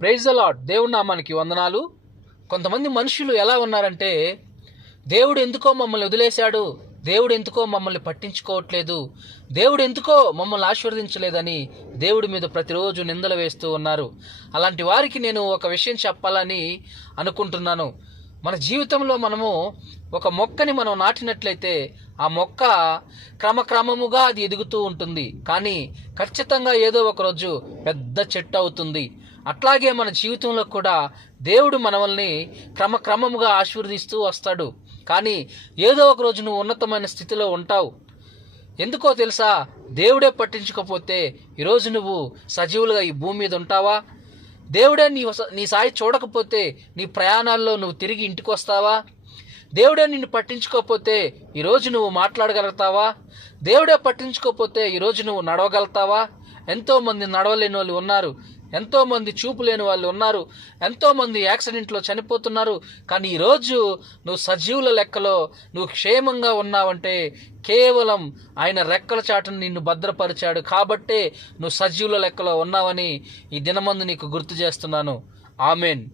Praise the lord. దేవుడి నామానికి వందనాలు. కొంతమంది మనుషులు ఎలా ఉన్నారంటే, దేవుడు ఎందుకో మమ్మల్ని వదిలేశాడు, దేవుడు ఎందుకో మమ్మల్ని పట్టించుకోవట్లేదు, దేవుడు ఎందుకో మమ్మల్ని ఆశీర్వదించలేదని దేవుడి మీద ప్రతిరోజు నిందలు వేస్తూ ఉన్నారు. అలాంటి వారికి నేను ఒక విషయం చెప్పాలని అనుకుంటున్నాను. మన జీవితంలో మనము ఒక మొక్కని మనం నాటినట్లయితే ఆ మొక్క క్రమక్రమముగా అది ఎదుగుతూ ఉంటుంది, కానీ ఖచ్చితంగా ఏదో ఒక రోజు పెద్ద చెట్టు అవుతుంది. అట్లాగే మన జీవితంలో కూడా దేవుడు మనల్ని క్రమక్రమముగా ఆశీర్వదిస్తూ వస్తాడు, కానీ ఏదో ఒక రోజు నువ్వు ఉన్నతమైన స్థితిలో ఉంటావు. ఎందుకో తెలుసా? దేవుడే పట్టించుకోకపోతే ఈరోజు నువ్వు సజీవులుగా ఈ భూమి మీద ఉంటావా? దేవుడే నీ సాయి చూడకపోతే నీ ప్రయాణాల్లో నువ్వు తిరిగి ఇంటికి వస్తావా? దేవుడే నిన్ను పట్టించుకోకపోతే ఈరోజు నువ్వు మాట్లాడగలుగుతావా? దేవుడే పట్టించుకోకపోతే ఈరోజు నువ్వు నడవగలుగుతావా? ఎంతోమంది నడవలేని వాళ్ళు ఉన్నారు, ఎంతోమంది చూపు లేని వాళ్ళు ఉన్నారు, ఎంతోమంది యాక్సిడెంట్లో చనిపోతున్నారు. కానీ ఈరోజు నువ్వు సజీవుల లెక్కలో నువ్వు క్షేమంగా ఉన్నావంటే కేవలం ఆయన రెక్కల చాటును నిన్ను భద్రపరిచాడు కాబట్టే నువ్వు సజీవుల లెక్కలో ఉన్నావని ఈ దినమందు నీకు గుర్తు చేస్తున్నాను. ఆమెన్.